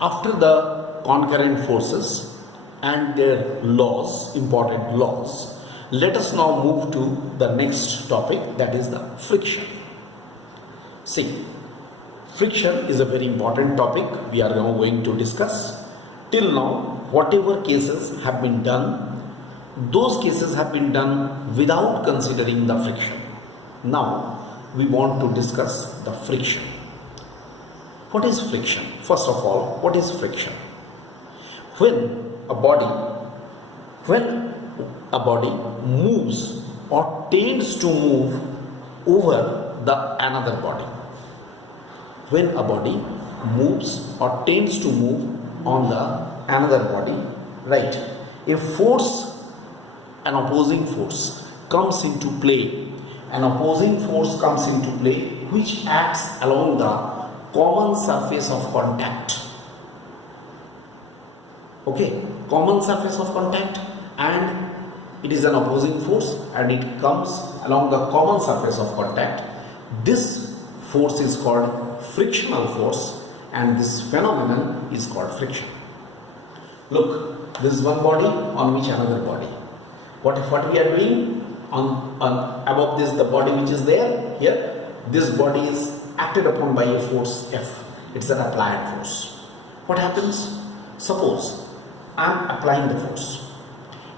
After the concurrent forces and their laws, important laws, let us now move to the next topic, that is the friction. See, friction is a very important topic we are now going to discuss. Till now, whatever cases have been done, those cases have been done without considering the friction. Now, we want to discuss the friction. What is friction? First of all, what is friction? When a body moves or tends to move over the another body. When a body moves or tends to move on the another body, right? A force, an opposing force comes into play. An opposing force comes into play which acts along the common surface of contact. Okay, common surface of contact, and it is an opposing force and it comes along the common surface of contact. This force is called frictional force, and this phenomenon is called friction. Look, this is one body on which another body. What we are doing on above this, the body which is there here, this body is acted upon by a force F. It's an applied force. What happens? Suppose I am applying the force.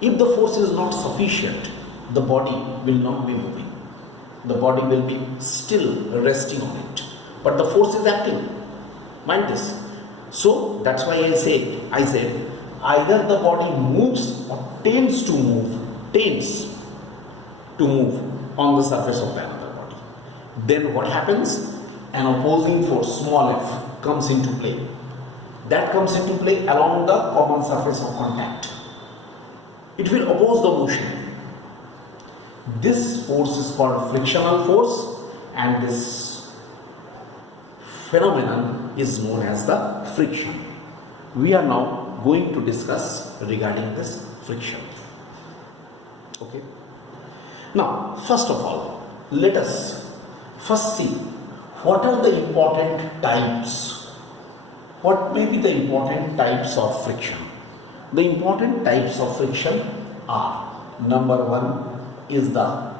If the force is not sufficient, the body will not be moving. The body will be still resting on it. But the force is acting. Mind this. So that's why I said either the body moves or tends to move on the surface of the another body. Then what happens? An opposing force, small f, comes into play. That comes into play along the common surface of contact. It will oppose the motion. This force is called frictional force, and this phenomenon is known as the friction. We are now going to discuss regarding this friction. Okay. Now, first of all, let us first see what are the important types. What may be the important types of friction? The important types of friction are: number one is the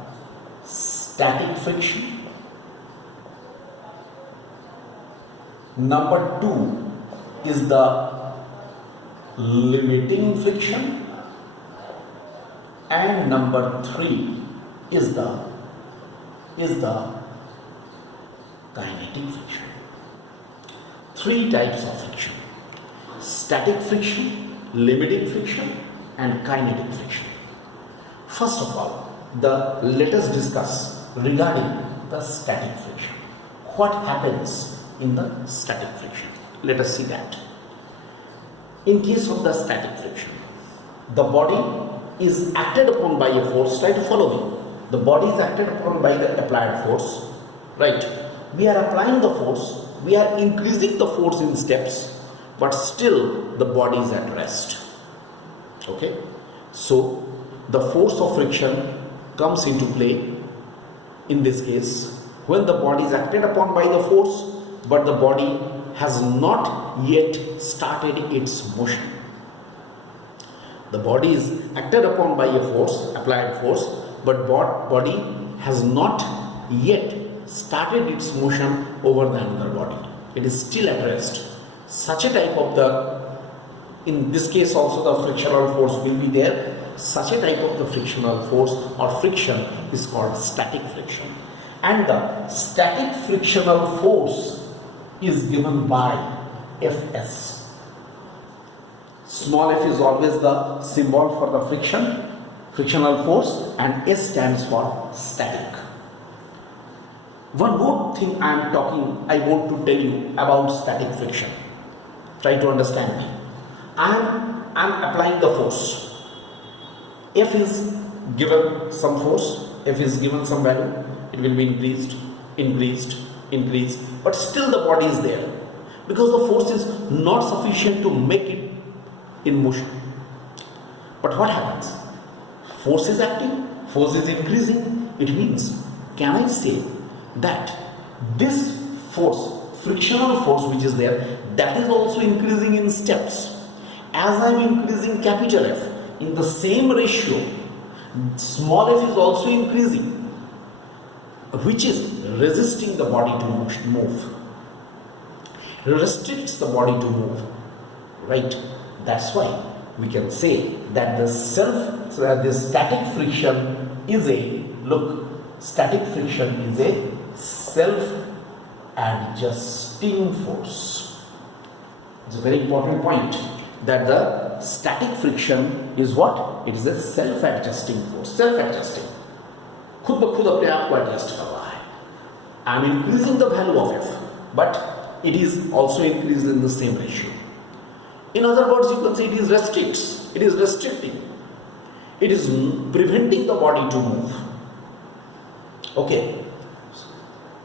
static friction. Number two is the limiting friction. And number three is the kinetic friction. Three types of friction: static friction, limiting friction, and kinetic friction. First of all, let us discuss regarding the static friction. What happens in the static friction? Let us see that. In case of the static friction, the body is acted upon by a force. Try to follow me. The body is acted upon by the applied force, right? We are applying the force, we are increasing the force in steps, but still the body is at rest. Okay? So the force of friction comes into play in this case when the body is acted upon by the force, but the body has not yet started its motion. The body is acted upon by a force, applied force, but body has not yet started its motion over the another body. It is still at rest. Such a type of in this case also the frictional force will be there. Such a type of the frictional force or friction is called static friction. And the static frictional force is given by Fs. Small f is always the symbol for the frictional force, and S stands for static. One more thing I want to tell you about static friction. Try to understand me. I am applying the force. F is given some force, F is given some value, it will be increased, but still the body is there because the force is not sufficient to make it in motion. But what happens? Force is acting, force is increasing. It means, can I say that this force, frictional force which is there, that is also increasing in steps. As I am increasing capital F, in the same ratio, small f is also increasing, which is resisting the body to move, restricts the body to move, right? That's why we can say that the static friction is static friction is a self-adjusting force. It's a very important point that the static friction is what? It is a self-adjusting force. Self-adjusting. खुद ब खुद अपने आप को adjust कर रहा है. I am increasing the value of F, but it is also increased in the same ratio. In other words, you can say it is restricting. It is preventing the body to move. Okay.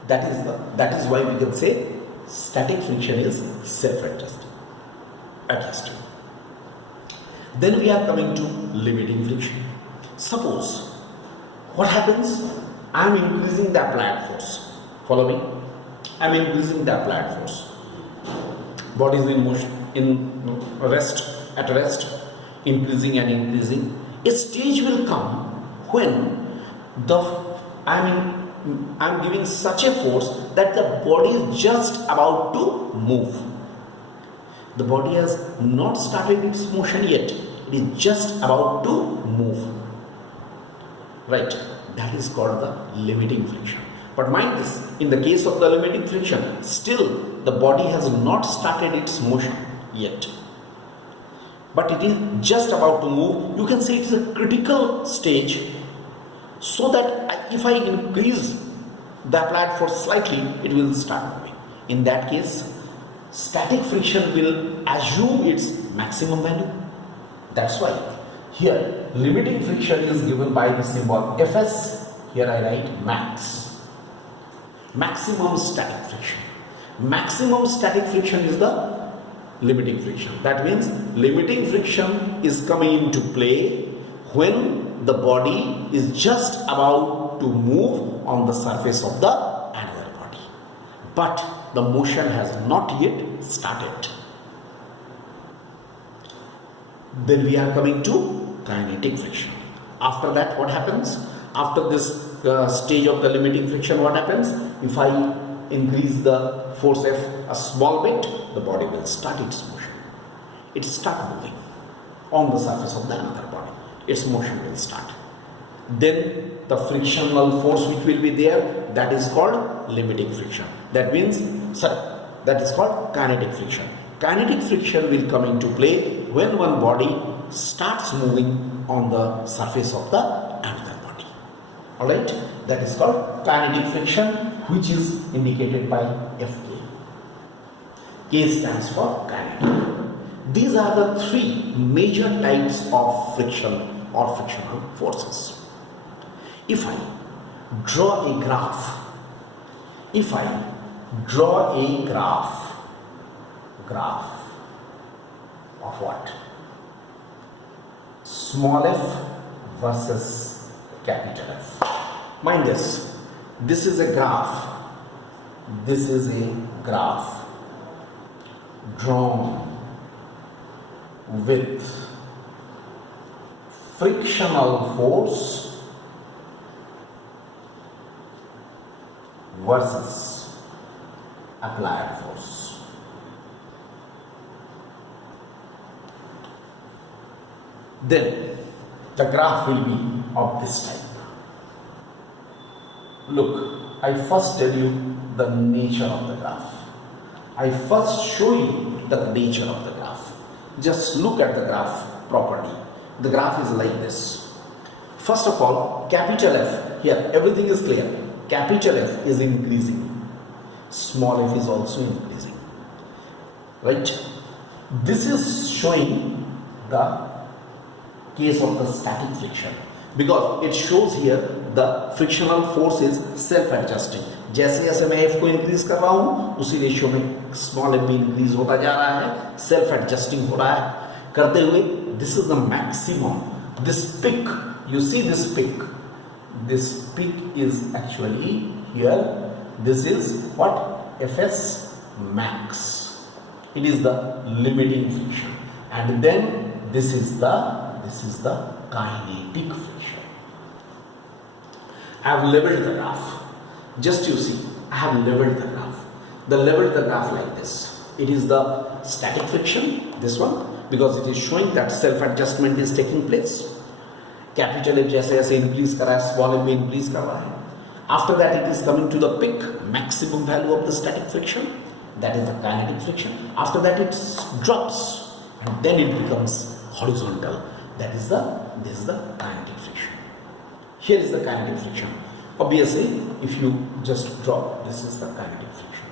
That is why we can say static friction is self-adjusting. Then we are coming to limiting friction. Suppose what happens? I am increasing the applied force. Follow me? I am increasing the applied force. Body is in motion, at rest, increasing and increasing. A stage will come when I am giving such a force that the body is just about to move. The body has not started its motion yet. It is just about to move. Right? That is called the limiting friction. But mind this, in the case of the limiting friction, still the body has not started its motion yet. But it is just about to move. You can say it is a critical stage, so that if I increase the applied force slightly, it will start moving. In that case, static friction will assume its maximum value. That's why here limiting friction is given by the symbol Fs. Here I write max. Maximum static friction. Maximum static friction is the limiting friction. That means limiting friction is coming into play when the body is just about to move on the surface of the another body, but the motion has not yet started. Then we are coming to kinetic friction. After that, what happens? After this stage of the limiting friction, what happens? If I increase the force F a small bit, the body will start its motion. It start moving on the surface of the another body. Its motion will start. Then the frictional force which will be there, that is called limiting friction. That is called kinetic friction. Kinetic friction will come into play when one body starts moving on the surface of the another body. Alright, that is called kinetic friction, which is indicated by Fk. K stands for kinetic. These are the three major types of friction or frictional forces. If I draw a graph of what? Small f versus capital F. Mind this is a graph. This is a graph drawn with frictional force versus applied force. Then the graph will be of this type. Look, I first tell you the nature of the graph. I first show you the nature of the graph. Just look at the graph properly. The graph is like this. First of all, capital F, here everything is clear. Capital F is increasing. Small f is also increasing. Right? This is showing the case of the static friction, because it shows here the frictional force is self-adjusting. जैसे जैसे मैं f को increase कर रहा हूँ, उसी ratio में small f भी इंक्रीज होता जा रहा है, सेल्फ एडजस्टिंग हो रहा है. करते हुए this is the maximum. This peak, you see this peak. This peak is actually here. This is what? Fs. max. It is the limiting friction. And then this is the kinetic friction. I have leveled the graph. Just you see, I have leveled the graph. Leveled the graph like this. It is the static friction, this one, because it is showing that self-adjustment is taking place. Capital H जैसे जैसे increase कर रहा है, small m increase कर रहा है. After that, it is coming to the peak, maximum value of the static friction. That is the kinetic friction. After that, it drops, and then it becomes horizontal. This is the kinetic friction. Here is the kinetic friction. Obviously, if you just drop, this is the kinetic friction.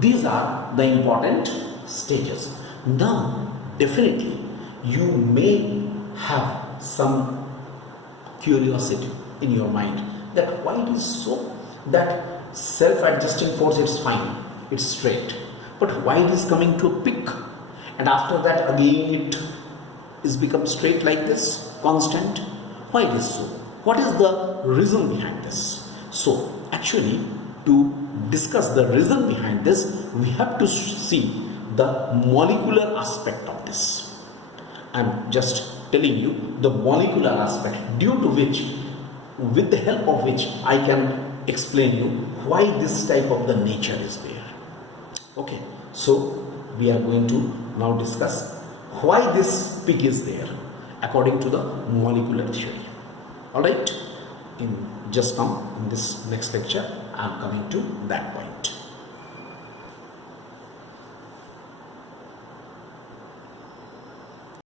These are the important stages. Now, definitely, you may have some curiosity in your mind that why it is so that self-adjusting force is fine, it's straight, but why it is coming to a peak and after that again it is become straight like this, constant? Why it is so? What is the reason behind this? So actually, to discuss the reason behind this, we have to see the molecular aspect of this. I'm just telling you the molecular aspect, due to which, with the help of which I can explain you why this type of the nature is there. Okay, so we are going to now discuss why this peak is there according to the molecular theory. Alright, in just now in this next lecture I am coming to that point.